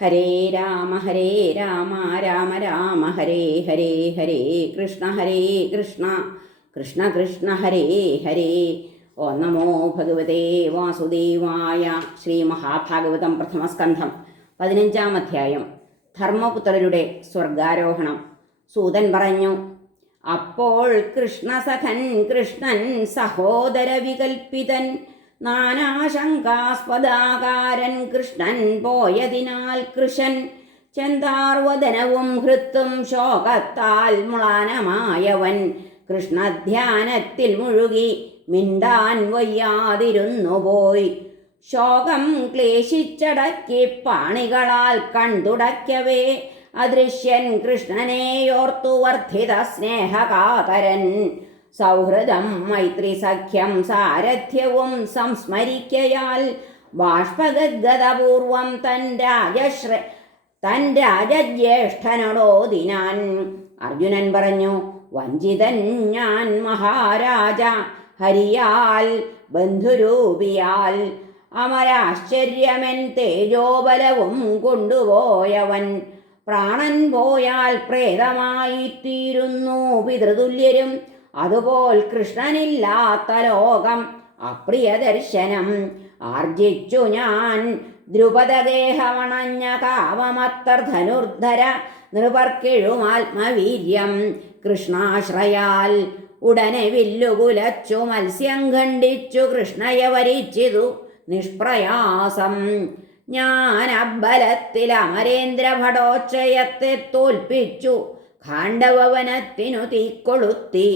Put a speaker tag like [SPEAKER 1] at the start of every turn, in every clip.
[SPEAKER 1] ഹരേ രാമ ഹരേ രാമ രാമ രാമ ഹരേ ഹരേ ഹരേ കൃഷ്ണ ഹരേ കൃഷ്ണ കൃഷ്ണ കൃഷ്ണ ഹരേ ഹരേ. ഓ നമോ ഭഗവതേ വാസുദേവായ ശ്രീ മഹാഭാഗവതം പ്രഥമസ്കന്ധം പതിനഞ്ചാം അധ്യായം. ധർമ്മപുത്രരുടെ സ്വർഗാരോഹണം. സൂതൻ പറഞ്ഞു അപ്പോൾ കൃഷ്ണസഖൻ കൃഷ്ണൻ സഹോദര വികൽപ്പിതൻ നാനാശങ്കാസ്പദാകാരൻ കൃഷ്ണൻ പോയതിനാൽ കൃഷൻ ചെന്താർവദനവും ഹൃത്തും ശോകത്താൽ മ്ലാനമായവൻ കൃഷ്ണധ്യാനത്തിൽ മുഴുകി മിണ്ടാൻ വയ്യാതിരുന്നു പോയി ശോകം ക്ലേശിച്ചടക്കി പാണികളാൽ കണ്ടുടയ്ക്കവേ അദൃശ്യൻ കൃഷ്ണനെയോർത്തു വർദ്ധിത സ്നേഹകാതരൻ. സൗഹൃദം മൈത്രി സഖ്യം സാരഥ്യവും സംസ്മരിക്കയാൽ ബാഷ്പഗദ്ഗതപൂർവം തൻ രാജശ്ര തൻ രാജജ്യേഷ്ഠനോടോതിനാൻ അർജുനൻ പറഞ്ഞു വഞ്ചിതൻ ഞാൻ മഹാരാജ ഹരിയാൽ ബന്ധുരൂപിയാൽ. അമരാശ്ചര്യമെൻ തേജോബലവും കൊണ്ടുപോയവൻ. പ്രാണൻ പോയാൽ പ്രേതമായിത്തീരുന്നു പിതൃതുല്യരും. അതുപോൽ കൃഷ്ണനില്ലാത്ത ലോകം അപ്രിയ ദർശനം ആർജിച്ചു ഞാൻ. ദ്രുപദഗേഹമണഞ്ഞ കാമമത്തർ ധനുർധര നൃപർക്കിഴുമാത്മവീര്യം കൃഷ്ണാശ്രയാൽ ഉടനെ വില്ലുകുലച്ചു മത്സ്യം ഖണ്ഡിച്ചു കൃഷ്ണയെ വരിച്ചിതു നിഷ്പ്രയാസം. ഞാൻ അബലത്തിൽ അമരേന്ദ്ര ഭടോച്ചയത്തെ തോൽപ്പിച്ചു ഖാണ്ഡവനത്തിനു തീക്കൊളുത്തി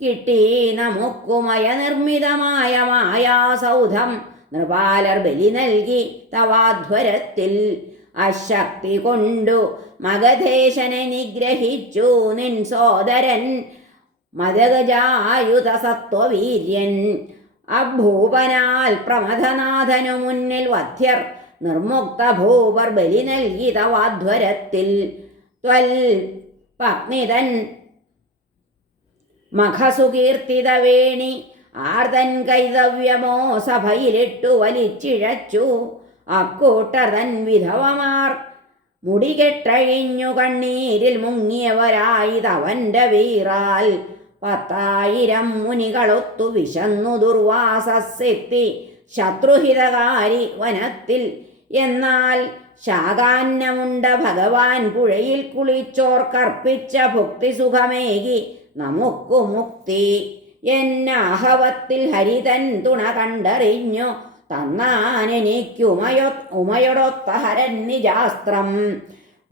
[SPEAKER 1] കിട്ടി നമുക്കുമയ നിർമ്മിതമായ മായാസൗധം. നൃപാലർ ബലി നൽകി തവാധ്വരത്തിൽ അശക്തി കൊണ്ടു മഗധേശനെ നിഗ്രഹിച്ചു നിൻ സോദരൻ മദഗജായുധ സത്വവീര്യൻ. അഭൂപനാൽ പ്രമഥനാഥനു മുന്നിൽ വധ്യർ നിർമുക്ത ഭൂപർ ബലി നൽകി തവാധ്വരത്തിൽ. ത്വൽ പത്നിതൻ മഖസുകീർത്തിത വേണി ആർതൻ കൈതവ്യമോ സഭയിലിട്ടു വലിച്ചിഴച്ചു. അക്കൂട്ടർ തൻ വിധവമാർ മുടികെട്ടഴിഞ്ഞു കണ്ണീരിൽ മുങ്ങിയവരായി തവന്റെ വീറാൽ. പത്തായിരം മുനികളൊത്തു വിശന്നു ദുർവാസസ്സെത്തി ശത്രുഹിതകാരി വനത്തിൽ. എന്നാൽ ശാകാന്നമുണ്ട ഭഗവാൻ പുഴയിൽ കുളിച്ചോർ കർപ്പിച്ച ഭുക്തി സുഖമേകി നമുക്കു മുക്തി എന്നാഹവത്തിൽ ഹരിതൻ തുണ കണ്ടറിഞ്ഞു. തന്നാനെനിക്കുമയൊ ഉമയൊടൊത്ത ഹരൻ നിജാസ്ത്രം.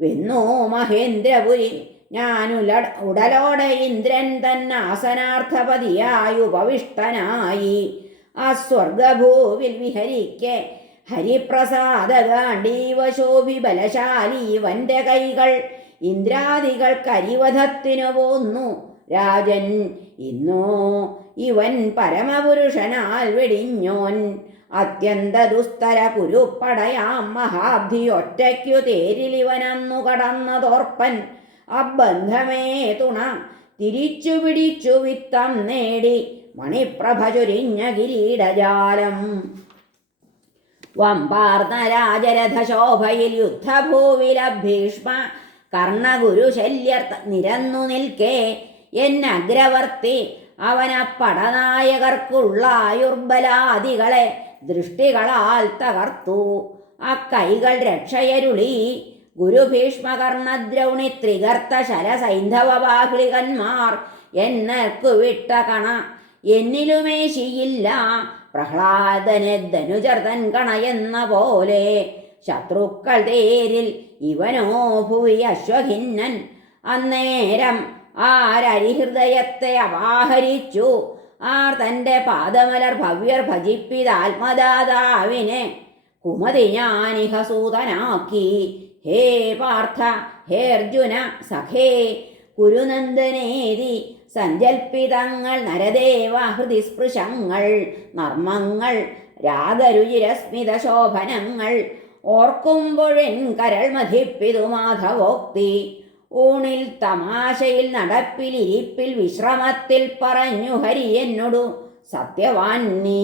[SPEAKER 1] വെന്നു മഹേന്ദ്രപുരി ഞാനുല ഉടലോടെ ഇന്ദ്രൻ തന്നാസനാർത്ഥപതിയായി ഉപവിഷ്ടനായി. ആ സ്വർഗഭൂവിൽ വിഹരിക്കെ ഹരിപ്രസാദഗാണ്ഡീവ ശോഭി ബലശാലി വന്റെ കൈകൾ. ഇന്ദ്രാദികൾ കരിവധത്തിനു പോന്നു. രാജൻ ഇന്നോ ഇവൻ പരമപുരുഷനാൽ വെടിഞ്ഞോൻ. അത്യന്ത ദുസ്തര കുരുപ്പടയാം മഹാബ്ധി ഒറ്റയ്ക്കു തേരിലിവനന്നു കടന്നതോർപ്പൻ. അബന്ധമേ തുണ തിരിച്ചു പിടിച്ചു വിത്തം നേടി. മണിപ്രഭ ചൊരിഞ്ഞ കിരീടജാലം. വമ്പാർന്ന രാജരഥശോഭയിൽ യുദ്ധഭൂവില ഭീഷ്മ കർണഗുരു ശല്യർ നിരന്നു നിൽക്കേ. എന്നഗ്രവർത്തി അവനപ്പടനായകർക്കുള്ള ആയുർബലാദികളെ ദൃഷ്ടികളാൽ തകർത്തു. ആ കൈകൾ രക്ഷയരുളി. ഗുരുഭീഷ്മകർണദ്രൗണി ത്രികർത്ത ശരസൈന്ധവബാഹ്ലികന്മാർ എന്നർക്കു വിട്ട കണ. എന്നിലുമേശിയില്ല പ്രഹ്ലാദനെ ധനുചർതൻ കണയെന്ന പോലെ. ശത്രുക്കൾ തേരിൽ ഇവനോ ഭൂവി അശ്വഖിന്നൻ അന്നേരം ആരരിഹൃദയത്തെ അവാഹരിച്ചു ആർ തന്റെ പാദമലർ ഭവ്യർ ഭജിപ്പിതാത്മദാതാവിനെ കുമതി ഞാനിഹ സൂതനാക്കി ഹേ പാർത്ഥ ഹേ അർജുന സഖേ കുരുനന്ദനേതി സഞ്ചൽപ്പിതങ്ങൾ നരദേവ ഹൃദിസ്പൃശങ്ങൾ നർമ്മങ്ങൾ രാഗരുചിരസ്മിത ശോഭനങ്ങൾ ഓർക്കുമ്പോഴെൻ കരൾ മധിപ്പിതു മാധവോക്തി. ഊണിൽ തമാശയിൽ നടപ്പിലിരിപ്പിൽ വിശ്രമത്തിൽ പറഞ്ഞു ഹരി എന്നോടു സത്യവാൻ നീ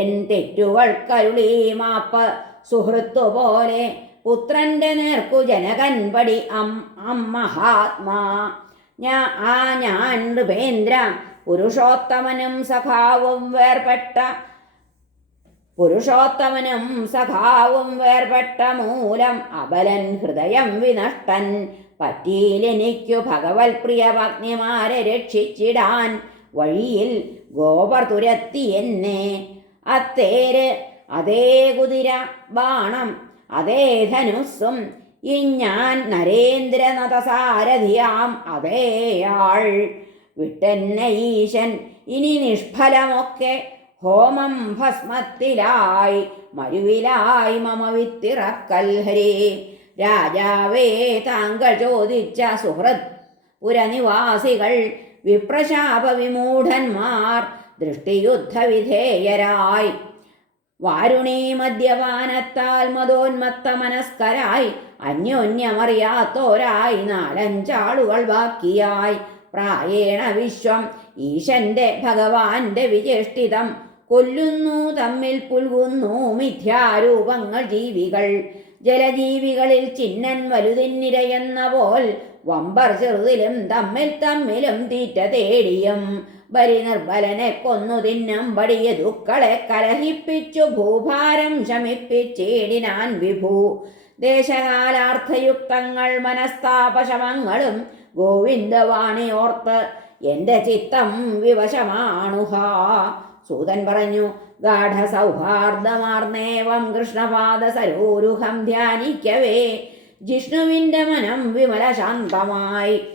[SPEAKER 1] എൻ തെറ്റുകൾ കരുളി മാപ്പ്. സുഹൃത്തു പോലെ പുത്രന്റെ നേർക്കു ജനകൻ പടി അം മഹാത്മാ. ഞാ ആ ഞാൻ നൃപേന്ദ്ര പുരുഷോത്തമനും സഖാവും വേർപെട്ട പുരുഷോത്തമനും സഖാവും വേർപെട്ട മൂലം അബലൻ ഹൃദയം വിനഷ്ടൻ. പറ്റിയിലെനിക്കു ഭഗവത് പ്രിയ ഭഗ്നിമാരെ രക്ഷിച്ചിടാൻ വഴിയിൽ ഗോപർ തുരത്തി എന്നെ. അത്തേര് അതേ കുതിര ബാണം അതേ ധനുസ്സും ഇഞ്ഞാൻ നരേന്ദ്രനതസാരഥിയാം അതേയാൾ. വിട്ടെന്നെ ഈശൻ ഇനി നിഷ്ഫലമൊക്കെ ഹോമം ഭസ്മത്തിലായി മരുവിലായി മമ വിത്തിറക്കൽ ഹരേ രാജാവേ താങ്കൾ ചോദിച്ച സുഹൃത് പുരനിവാസികൾ വിപ്രശാപവിമൂഢന്മാർ ദൃഷ്ടിയുദ്ധവിധേയരായി. വാരുണീ മദ്യപാനത്താൽ മതോന്മത്ത മനസ്കരായി അന്യോന്യമറിയാത്തോരായി നാലഞ്ചാളുകൾ ബാക്കിയായി. പ്രായേണ വിശ്വം ഈശന്റെ ഭഗവാന്റെ വിചേഷ്ടിതം കൊല്ലുന്നു തമ്മിൽ പുൽകുന്നു മിഥ്യാരൂപങ്ങൾ ജീവികൾ. ജലജീവികളിൽ ചിഹ്നൻ വലുതിന്നിരയെന്ന പോൽ വമ്പർ ചെറുതിലും തമ്മിൽ തമ്മിലും തീറ്റ തേടിയും ബലി നിർബലനെ കൊന്നു തിന്നും വടിയ ദുക്കളെ കലഹിപ്പിച്ചു ഭൂഭാരം ശമിപ്പിച്ചേടിനാൻ വിഭൂ. ദേശകാലാർത്ഥയുക്തങ്ങൾ മനസ്താപശമങ്ങളും ഗോവിന്ദവാണി ഓർത്ത് എന്റെ ചിത്തം വിവശമാണുഹാ. സൂതൻ പറഞ്ഞു ഗാഠസൗഹാർദ്ദമാർന്നേവം കൃഷ്ണപാദ സരോരുഹം ധ്യാനിക്കവേ. ജിഷ്ണുവിന്റെ മനം വിമല ശാന്തമായി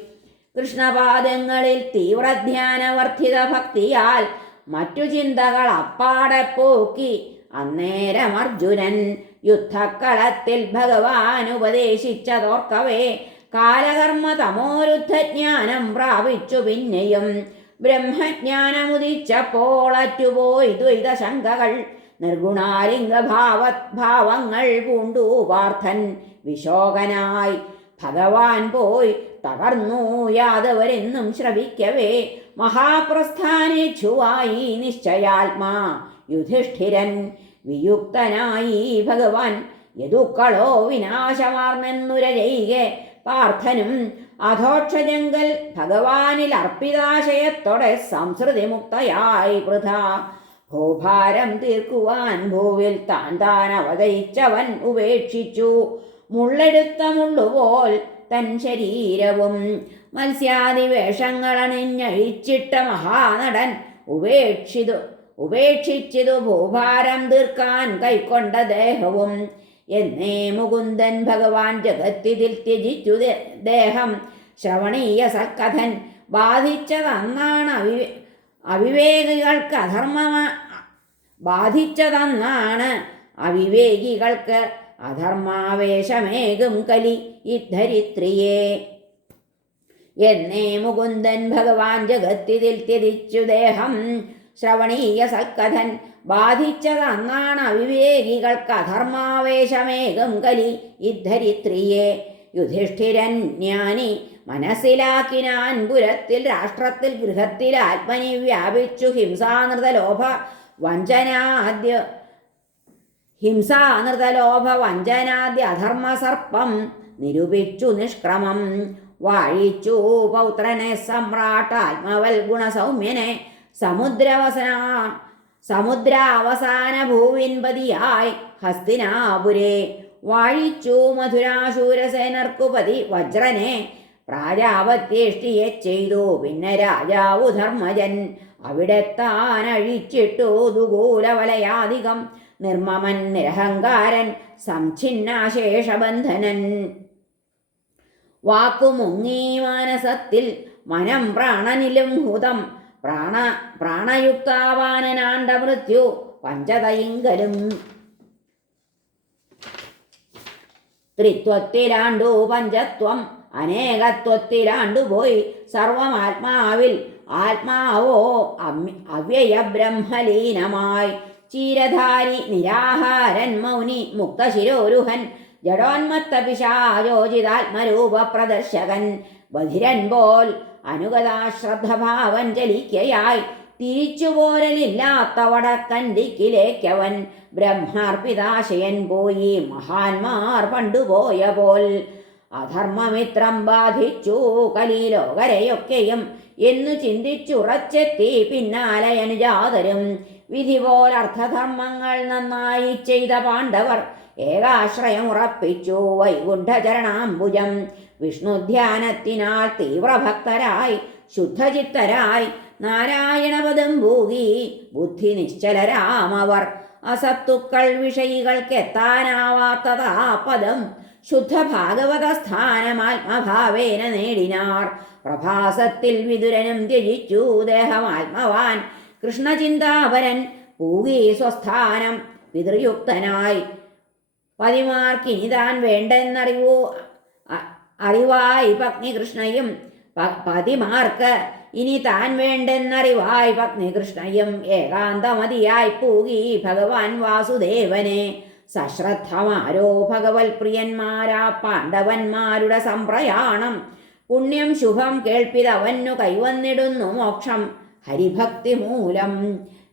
[SPEAKER 1] കൃഷ്ണപാദങ്ങളിൽ തീവ്രധ്യാനവർദ്ധിത ഭക്തിയാൽ മറ്റു ചിന്തകൾ അപ്പാടെ പോക്കി. അന്നേരം അർജുനൻ യുദ്ധക്കളത്തിൽ ഭഗവാൻ ഉപദേശിച്ചതോർക്കവേ കാലകർമ്മ തമോരുദ്ധജ്ഞാനം പ്രാപിച്ചു പിന്നെയും ബ്രഹ്മജ്ഞാനമുദിച്ചപ്പോൾ അറ്റുപോയി ദ്വൈതശങ്കകൾ. നിർഗുണാലിംഗഭാവ ഭാവങ്ങൾ പൂണ്ടു പാർത്ഥൻ വിശോകനായി. ഭഗവാൻ പോയി തകർന്നു യാദവരെന്നും ശ്രവിക്കവേ. മഹാപ്രസ്ഥാനേച്ഛുവായി നിശ്ചയാത്മാ യുധിഷ്ഠിരൻ. വിയുക്തനായി ഭഗവാൻ. യദുക്കളോ വിനാശമാർന്നെന്നുര ചെയ്കെ പാർത്ഥനും അധോക്ഷജങ്കൽ ഭഗവാനിൽ അർപ്പിതാശയത്തോടെ സംസൃതി മുക്തയായി വൃഥ. ഭൂഭാരം തീർക്കുവാൻ ഭൂവിൽ താൻ താൻ അവതരിച്ചവൻ ഉപേക്ഷിച്ചു. മുള്ളെടുത്ത മുള്ളുപോൽ തൻ ശരീരവും മത്സ്യാദി വേഷങ്ങളണിഞ്ഞഴിച്ചിട്ട മഹാനടൻ ഉപേക്ഷിതു ഉപേക്ഷിച്ചിതു ഭൂഭാരം തീർക്കാൻ കൈക്കൊണ്ട ദേഹവും. എന്നേ മുകുന്ദൻ ഭഗവാൻ ജഗത്തിതിൽ ത്യജിച്ചു ദേഹം. ശ്രവണീയ സൽക്കഥൻ ബാധിച്ചതന്നാണ് അവിവേ അവിവേകികൾക്ക് അധർമ്മമാ ബാധിച്ചതെന്നാണ് അവിവേകികൾക്ക് അധർമാവേശമേകും കലി ഇദ്ധരിത്രിയെ എന്നേ മുകുന്ദൻ ഭഗവാൻ ജഗത്തിതിൽ ത്യജിച്ചു ദേഹം. ശ്രവണീയ സൽക്കഥൻ ബാധിച്ചതന്നാണ് അവിവേകികൾക്ക് അധർമാവേശമേകം കലി ഇദ്ധരിത്രിയെ. യുധിഷ്ഠിരൻ ജ്ഞാനി മനസ്സിലാക്കിനാൻ പുരത്തിൽ രാഷ്ട്രത്തിൽ ഗൃഹത്തിൽ ആത്മനി വ്യാപിച്ചു ഹിംസാനൃത ലോഭ വഞ്ചനാദ്യ ഹിംസാനൃതലോഭ വഞ്ചനാദ്യ അധർമ്മ സർപ്പം നിരൂപിച്ചു നിഷ്ക്രമം. വാഴിച്ചു പൗത്രനെ സമ്രാട്ടാത്മവൽ ഗുണസൗമ്യനെ സമുദ്രവസന സമുദ്രാവസാന ഭൂവിൻപതിയായി ഹസ്തിനാപുരെ. വാഴിച്ചു മധുരാശൂരസേനർക്കുപതി വജ്രനെ പ്രാജാപത്യേഷ്ടിയെ ചെയ്തു. പിന്നെ രാജാവു ധർമ്മജൻ അവിടെ താൻ അഴിച്ചിട്ടു ദുകൂലവലയാധികം നിർമ്മമൻ നിരഹങ്കാരൻ സംഛിന്നാശേഷബന്ധനൻ. വാക്കുമുങ്ങി മാനസത്തിൽ മനം പ്രാണനിലും ഹുതം പ്രാണ പ്രാണയുക്താവാനനാണ്ട മൃത്യു പഞ്ചതയിങ്കലും. ത്രിത്വത്തിലാണ്ടു പഞ്ചത്വം അനേകത്വത്തിലാണ്ടു പോയി. സർവമാത്മാവിൽ ആത്മാവോ അമ്യ- അവ്യയ ബ്രഹ്മലീനമായി ചീരധാരി നിരാഹാരൻ മൗനി മുക്തശിരോരുഹൻ ജഡോന്മത്ത പിശാചോചിതാത്മരൂപ പ്രദർശകൻ ബധിരൻ പോൽ അനുഗതാശ്രദ്ധഭാവൻ ചലിക്കയായി തിരിച്ചുപോരലില്ലാത്ത വടക്കൻ ദിക്കിലേക്കവൻ ബ്രഹ്മാർപ്പിതാശയൻ പോയി മഹാന്മാർ പണ്ടുപോയ പോൽ അധർമ്മമിത്രം ബാധിച്ചു കലീലോകരെയൊക്കെയും എന്നു ചിന്തിച്ചുറച്ചെത്തി പിന്നാലെ അനുജാതരും വിധി പോലർത്ഥധർമ്മങ്ങൾ നന്നായി ചെയ്ത പാണ്ഡവർ ഏകാശ്രയം ഉറപ്പിച്ചു വൈകുണ്ഠചരണാംബുജം. വിഷ്ണുധ്യാനത്തിനാൽ തീവ്രഭക്തരായി ശുദ്ധചിത്തരായി നാരായണപദം ഭൂകി ബുദ്ധി നിശ്ചലരാമവർ അസത്തുക്കൾ വിഷയികൾക്കെത്താനാവാത്തതാ പദം ശുദ്ധ ഭാഗവത സ്ഥാനമാത്മഭാവേന നേടിനാർ. പ്രഭാസത്തിൽ വിതുരനും ത്യജിച്ചു ദേഹമാത്മവാൻ കൃഷ്ണചിന്താപരൻ പൂകി സ്വസ്ഥാനം പിതൃയുക്തനായി പതിമാർക്കിനി താൻ വേണ്ടെന്നറിവോ? അറിവായി പത്നി കൃഷ്ണയും പ- പതിമാർക്ക് ഇനി താൻ വേണ്ടെന്നറിവായി പത്നി കൃഷ്ണയും ഏകാന്തമതിയായി പൂകി ഭഗവാൻ വാസുദേവനെ. സശ്രദ്ധമാരോ ഭഗവത് പ്രിയന്മാരാ പാണ്ഡവന്മാരുടെ സംപ്രയാണം പുണ്യം ശുഭം കേൾപ്പിതവന്നു കൈവന്നിടുന്നു മോക്ഷം. ഹരിഭക്തി മൂലം